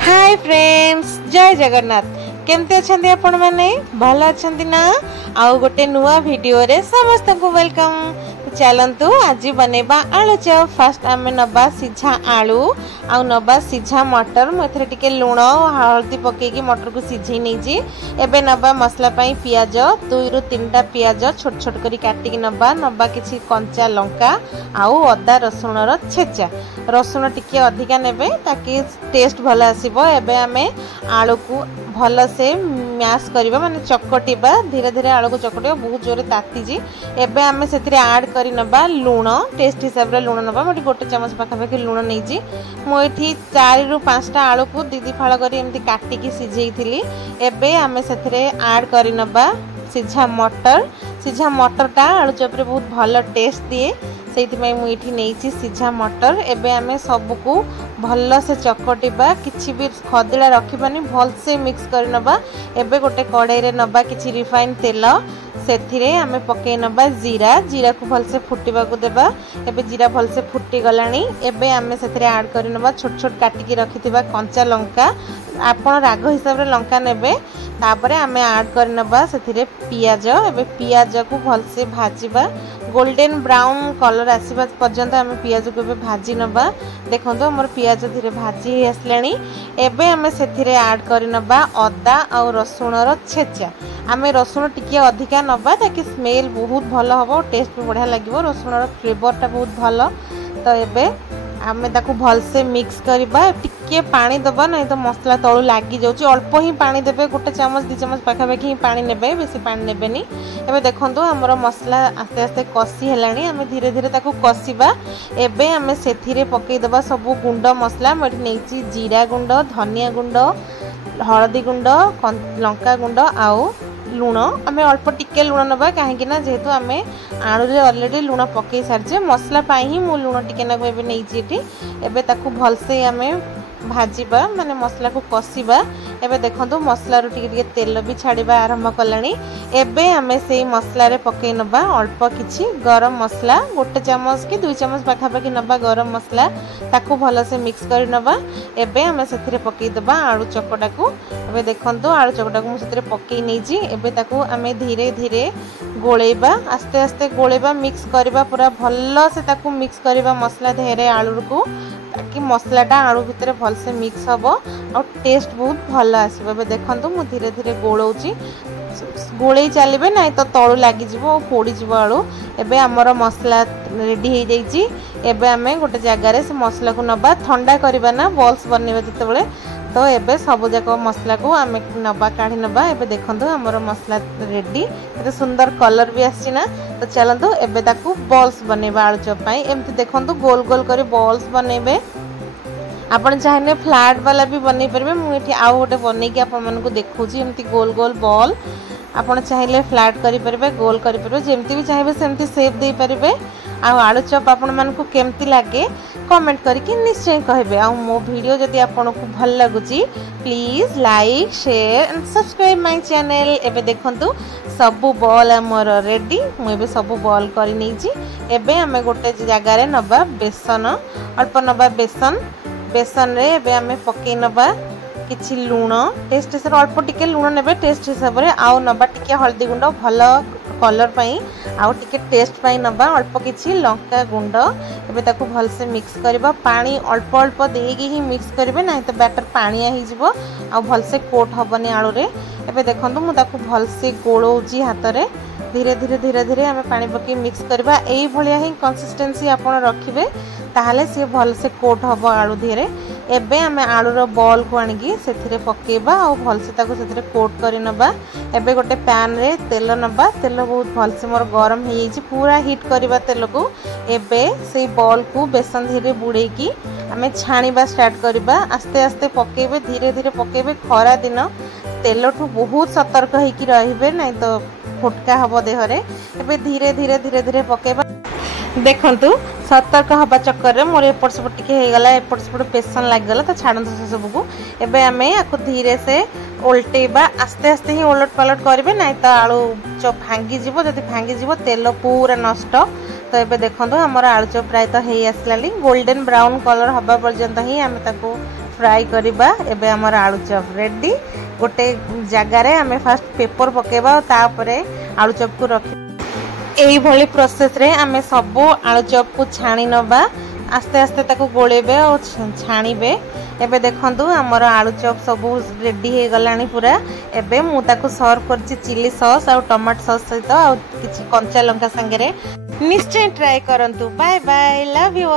Hi friends, जय जगन्नाथ। केमती अच्छे आपण मैंने भल अच्छा ना। आउ गोटे नुआ वीडियो रे समस्त को वेलकम। चलतु आज बनेबा आलू चप। फास्ट आम नबा सीझा आलू आउ नबा सीझा मटर। मुझे टिके लुण हल्दी पकईकी मटर को सीझे नहीं। एबे नबा मसला पाई पियाज 2 ରୁ 3टा पियाज छोट छोट करी काटिकी नबा नबा किछि कंचा लंका आउ अदा रसुण रो छेचा। रसुण टिके अधिका नेबे ताकि टेस्ट भल आसीबो। एबे आमे आलू को भल से मैश करबा माने चकटिबा। धीरे धीरे आलू को चकटिबा। बहुत जोरे ताती जी। एबे आमे सेथिरे ऐड करी नबा लुण। टेस्ट हिसाब रे लुण नबा। मोटी गोटे चमच पाखापाखि लुण नहीं जी। मु एठी 4 ରୁ 5टा आलू को दीदी फाळ करी एमती काटिकी सिझेइथिली। एबे आमे सेथिरे ऐड करी नबा सीझा मटर। सीझा मटरटा आलू चप रे बहुत भल टेस्ट दिए। से मुझे नहीं सीझा मटर। एबे आमे सबको भल से चकटिबा। किछि भी खदड़ा रखिबानी भल से मिक्स कर नबा। एबे गोटे कढ़ाई रे नबा किछि रिफाइन तेल सेथिरे आमे पकई नबा जीरा। जीरा को भल से फुटिबा को देबा। एबे जीरा भल से फुटी गलानी। एबे आमे सेथिरे ऐड कर नबा छोट छोट काटिकी रखिथिबा कंचा लंका। आपण राग हिसाब रे लंका नेबे। तापरे आमे ऐड कर नबा सेथिरे पियाज। एबे पियाज को भल से भाजीबा। गोल्डन ब्राउन कलर आसीबा पर्यंत आमे पियाज को भी भाजी नबा। देखंतो हमर पियाज धीरे भाजी आसलानी। एबे आमे सेथिरे ऐड कर नबा अदा और रसुण रो छेचा। आमे रसुण टिके अधिका नबा ताकि स्मेल बहुत भल हबो। टेस्ट भी बढ़िया लागिवो। रसुण रो फ्लेवरटा बहुत भल। तो एबे आमे ताकू भल से मिक्स करबा। टिके पानी दबा नहीं तो मसला तळु लागी जाउची। अल्प ही पानी देबे। गोटे चमच 2 चमच पाखापाखि ही पानी नेबे। बेसी पानी नेबेनी। एबे देखंतो हमर मसला आस्ते आस्ते कसी हेलानी। आमे धीरे धीरे ताकू कसीबा। एबे आमे सेथिरे पकई दबा सब गुंड मसला। मठ नेची जीरा गुंड, धनिया गुंड, हळदी गुंड, लंका गुंड आउ लुण। आमे अल्प टिके लुण नबा काहेकि ना जेहेतु आमे आलू रे ऑलरेडी लुण पकई सारजे। मसला पाई ही मु लुण टिके ना एबे नेची एटी। एबे ताकू भल से आमे भाजीबा माने मसला को कसीबा। एबे देखंतु मसला रो टिके टिके तेल भी छाड़ीबा आरंभ कलानी। एबे आमे सेही मसला रे पकई नबा अल्प किछि गरम मसला। गोटे चमच कि 2 चमच पाखापाखि नबा गरम मसला। ताकू भल से मिक्स कर नबा। एबे आमे सेथिरे पकई दबा आलू चकटा को। एबे देखंतु आलू चकटा को मु सेथिरे पकई नै जी। एबे ताकू आमे धीरे धीरे गोळेबा। आस्ते आस्ते गोळेबा मिक्स करबा। पूरा भल से ताकू मिक्स करबा मसला धेरे आलू को ताकि मसलाटा आलू भितर भल से मिक्स हम और टेस्ट बहुत भल आसो। देखो मु धीरे धीरे गोलौची। गोले चलिए ना तो तलू लगी पोड़ी जीव आलू। एबे आमर मसला रेडी हो जाइए। एबे आमे गोटे जगार से मसला को नबा ठंडा करबा ना बॉल्स बनइबा जितेबाला। तो एबे सब जाक मसला को आमे नबा काढ़ी नबा। एबे देखंतु हमर मसला रेडी। एते सुंदर कलर भी आसी ना। तो चलंतु एबे ताकू बॉल्स बनइबा आलू चप पई। एमती देखंतु गोल गोल करी बॉल्स बनइबे। आपण चाहे फ्लैट वाला भी बनई पारे। मुझे आउ गोटे बनईकी आपको देखुची एमती गोल गोल बॉल। आपण चाहिए फ्लैट करें गोल करें जमती भी चाहिए सेमती सेप दे पारे। आलू चप आपण मानकु केमती लागे कमेंट करके निश्चय कहबे। आ मो वीडियो जदि आपको भल लगुची please like share and subscribe my channel. एबे देखंतु सब बॉल हमर रेडी। मुझे सब बॉल करी नैची। एबे आमे गोटे जगह रे नबा बेसन अल्प नबा बेसन। बेसन रे एबे आमे पकई नबा किछि लुण। टेस्ट हिसाब अल्प टिके लुण नेबे टेस्ट हिसाब रे। आउ नबा टिके हल्दी गुंड भल कलर पई आउ टिके टेस्ट पई नबा अल्प किछि लंका गुंड। एबे ताकू भल से मिक्स करबा। पानी अल्प अल्प देगी ही मिक्स करबे नहीं तो बैटर पानिया ही जिवो आउ भल से कोट हबनी आलू रे। एबे देखंतु मु ताकू भल से गोळौची हाथ रे। धीरे धीरे धीरे धीरे आमे पानी पके मिक्स करबा। एई भलिया ही कंसिस्टेंसी आपण रखिबे ताहले से भल से कोट हबो आलू धीरे। एबे आमे आलू रो बॉल को आनिकी सेथिरे पकेबा और भल से ताको सेथिरे कोट करि नबा। एबे गोटे पैन रे तेल नबा। तेल बहुत भल से मोर गरम हो जाइए। पूरा हिट करबा तेल को। एबे से बॉल को बेसन धीरे बुड़ेकी आमे छाणीबा स्टार्ट करबा। आस्ते आस्ते पकेबे धीरे धीरे पकेबे। खरा दिन तेल ठू बहुत सतर्क होइकी रहिबे नहीं तो फुटका हबो देहरे। एबे धीरे धीरे धीरे धीरे पकेबा। देखंतु सतर्क हवा चक्कर रे मोर एपट सेपट टिके हे गला। एपट सेपट बेसन लाग गला। तो छाड़ंतु से सब को। एबे आमे आको धीरे से उल्टेबा। आस्ते आस्ते ही उलट पलट करिवे नहीं तो आलू चप भांगी जीवो। जदि भांगी जीवो तेल पूरा नष्ट। तो ये देखो हमर आलू चप प्राय तो हो आसलानी। गोल्डन ब्राउन कलर हवा पर्यंत ही आम ताको फ्राई करबा। एबे हमर आलू चॉप रेडी। गोटे जगार आम फास्ट पेपर पकेबा तापरे आलू चॉप को रख यही भली प्रोसेस रे आम सब आलू चॉप को छाणी नबा। आस्ते आस्ते ताको गोलेबे और छाणीबे। एबे देखंतु हमर आलू चॉप सब रेडी हे गलानी पूरा। एबे मु ताको सर्व करछि चिली सॉस और टमाटो सॉस सहित और किछि कंचा लंका संगे रे। निश्चय ट्राई करंतु। Bye bye, love you.